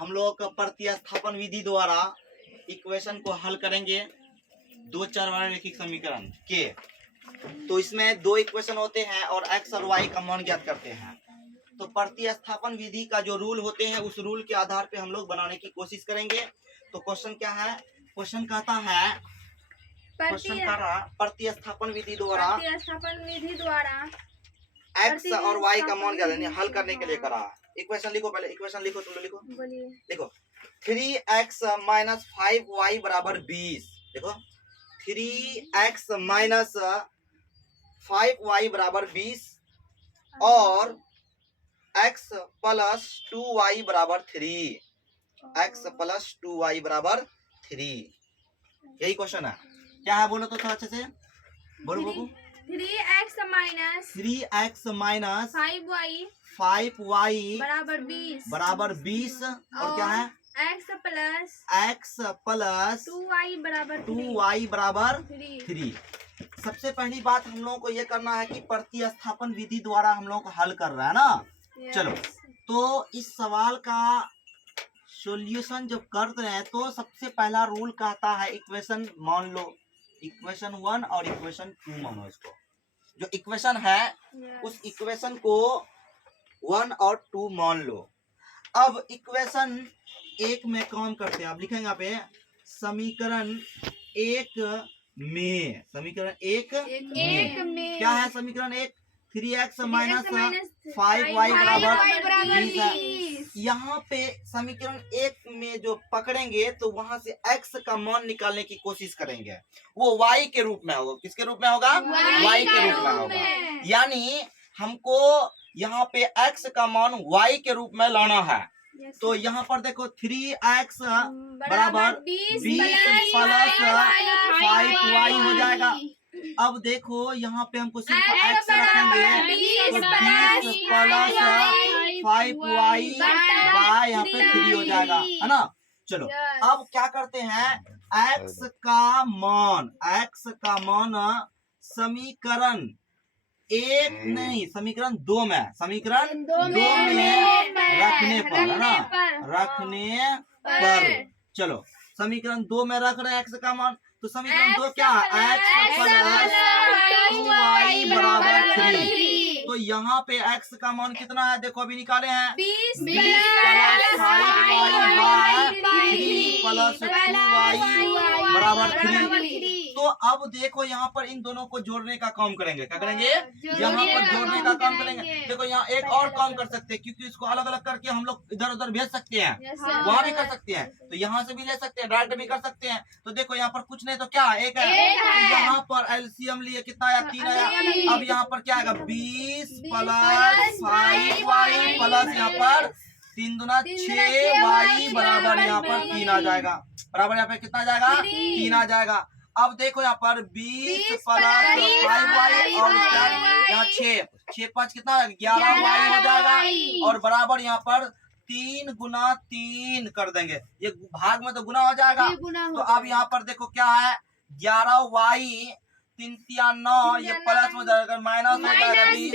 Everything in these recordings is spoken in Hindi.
हम लोग प्रतिस्थापन विधि द्वारा इक्वेशन को हल करेंगे दो चर वाले रैखिक समीकरण के। तो इसमें दो इक्वेशन होते हैं और एक्स और वाई का मान ज्ञात करते हैं। तो प्रतिस्थापन विधि का जो रूल होते हैं उस रूल के आधार पे हम लोग बनाने की कोशिश करेंगे। तो क्वेश्चन क्या है? क्वेश्चन कहता है प्रतिस्थापन विधि द्वारा एक्स और वाई का मान ज्ञात हल करने के लिए करा। इक्वेशन लिखो, पहले इक्वेशन लिखो, तुम लिखो, लिखो 3x माइनस 5y बराबर 20। देखो 3x माइनस 5y बराबर 20 और x प्लस 2y बराबर 3। x प्लस 2y बराबर 3, यही क्वेश्चन है। क्या है बोलो तो थोड़ा अच्छे से बोलो बाबू। 3x माइनस 5y बराबर 20 और क्या है x प्लस 2y बराबर 3। सबसे पहली बात हम लोगों को ये करना है कि प्रतिस्थापन विधि द्वारा हम लोग को हल कर रहा है ना। चलो, तो इस सवाल का सॉल्यूशन जब कर रहे हैं तो सबसे पहला रूल कहता है इक्वेशन मान लो, इक्वेशन 1 और इक्वेशन 2 मानो। इसको जो इक्वेशन है उस इक्वेशन को 1 और 2 मान लो। अब इक्वेशन 1 में काम करते हैं। आप लिखेंगे यहाँ पे समीकरण 1 में, समीकरण 1 में क्या है? समीकरण 1 3x माइनस 5y बराबर 20 है। यहाँ पे समीकरण 1 में जो पकड़ेंगे तो वहां से x का मान निकालने की कोशिश करेंगे। वो y के रूप में होगा। किसके रूप में होगा? y के रूप में होगा। यानी हमको यहाँ पे x का मान y के रूप में लाना है। तो यहाँ पर देखो 3x बराबर 20 प्लस 5y हो जाएगा। अब देखो यहाँ पे हमको सिर्फ x रखेंगे तो 20 प्लस 5y यहाँ पे 3 हो जाएगा, है ना। चलो अब क्या करते हैं, x का मान समीकरण 1 नहीं, समीकरण 2 में, समीकरण 2 में रखने पर, है ना, रखने पर। चलो समीकरण 2 में रख रहे हैं x का मान। तो समीकरण 2 क्या है? x प्लस 2y बराबर 3। तो यहाँ पे x का मान कितना है? देखो अभी निकाले हैं 20 प्लस 5y 3 प्लस 2y बराबर 3। तो अब देखो यहाँ पर इन दोनों को जोड़ने का काम करेंगे। क्या करेंगे? यहाँ पर जोड़ने का काम करेंगे। देखो यहाँ एक और काम कर सकते हैं, क्योंकि इसको अलग अलग करके हम लोग इधर उधर भेज सकते हैं, वहां भी कर सकते हैं, तो यहाँ से भी ले सकते हैं, डायरेक्ट भी कर सकते हैं। तो देखो यहाँ पर कुछ नहीं तो क्या एक है, तो यहाँ पर एलसीएम लिए कितना आया? 3 आया। अब यहाँ पर क्या आएगा? 20 प्लस 5y प्लस यहाँ पर 3 दूना 6y बराबर यहाँ पर 3 आ जाएगा। बराबर यहाँ पे कितना आ जाएगा? 3 आ जाएगा। अब देखो यहाँ पर 20 प्लस 5y और यहाँ 6 5 कितना 11y हो जाएगा। और बराबर यहाँ पर 3 गुना 3 कर देंगे, ये भाग में तो गुना हो जाएगा। तो अब यहाँ पर देखो क्या है, 11y 3 3 9, ये प्लस हो जाएगा, माइनस हो जाएगा 20।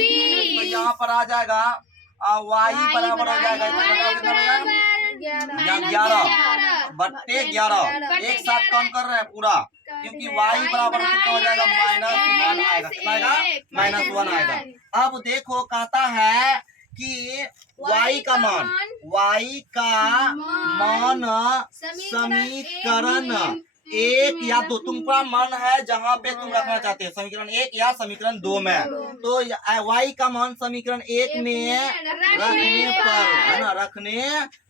तो यहाँ पर आ जाएगा y बराबर हो जाएगा 11 बट्टे 11। एक साथ कम कर रहे हैं पूरा, क्योंकि y बराबर कितना हो जाएगा? -1 आएगा। कितना आएगा? -1 आएगा। अब देखो कहता है कि y का मान समीकरण 1 या 2, तुमका मान है जहाँ पे तुम रखना चाहते हैं, समीकरण 1 या समीकरण 2 में। तो y का मान समीकरण 1 में रखने पर, है ना, रखने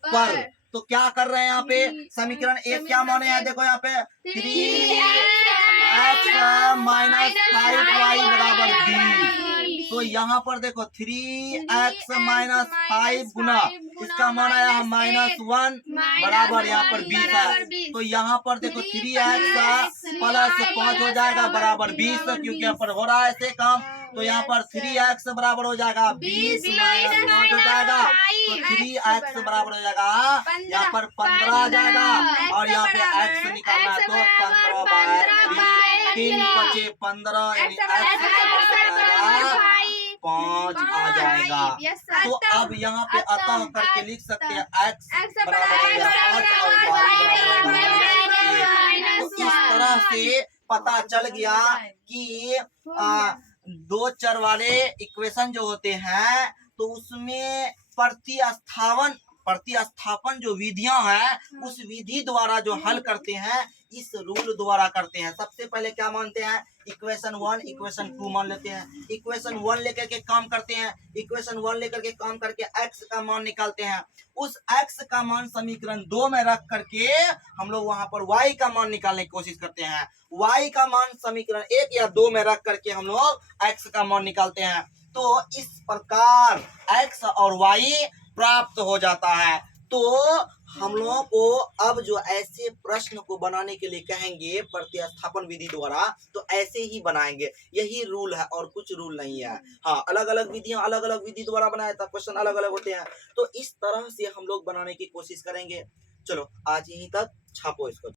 पर। तो क्या कर रहे हैं यहाँ पे? समीकरण 1 क्या माने हैं? देखो यहाँ पे 3x माइनस 5y बराबर 20। तो यहाँ पर देखो 3x माइनस 5 गुना इसका मान आया है -1 बराबर यहाँ पर 20 है। तो यहाँ पर देखो 3x प्लस 5 हो जाएगा बराबर 20, क्योंकि यहाँ पर हो रहा है ऐसे काम। तो यहाँ पर 3x बराबर हो जाएगा 20 माइनस 5 हो जाएगा, तो 3x बराबर हो जाएगा यहाँ पर 15 आ जाएगा। और यहाँ पे x निकालना है तो 15/3, 3 × 5 15, यानी x 5 आ जाएगा। तो अब यहाँ पे अतः करके लिख सकते हैं x बराबर से पता चल गया कि दो चर वाले इक्वेशन जो होते हैं तो उसमें प्रतिस्थापन जो विधियां हैं उस विधि द्वारा जो हल करते हैं इस रूल द्वारा करते हैं। सबसे पहले क्या मानते हैं, इक्वेशन 1 इक्वेशन 2 मान लेते हैं। इक्वेशन 1 लेकर के काम करते हैं, इक्वेशन 1 लेकर के काम करके x का मान निकालते हैं। उस x का मान समीकरण 2 में रख करके हम लोग वहां पर y का मान निकालने की कोशिश करते हैं। y का मान समीकरण 1 या 2 में रख करके हम लोग x का मान निकालते हैं। तो इस प्रकार x और y प्राप्त हो जाता है। तो हम लोगों को अब जो ऐसे प्रश्न को बनाने के लिए कहेंगे प्रतिस्थापन विधि द्वारा तो ऐसे ही बनाएंगे, यही रूल है और कुछ रूल नहीं है। हाँ, अलग अलग विधियां अलग अलग विधि द्वारा बनाया था, क्वेश्चन अलग अलग होते हैं, तो इस तरह से हम लोग बनाने की कोशिश करेंगे। चलो आज यहीं तक, छापो इसको।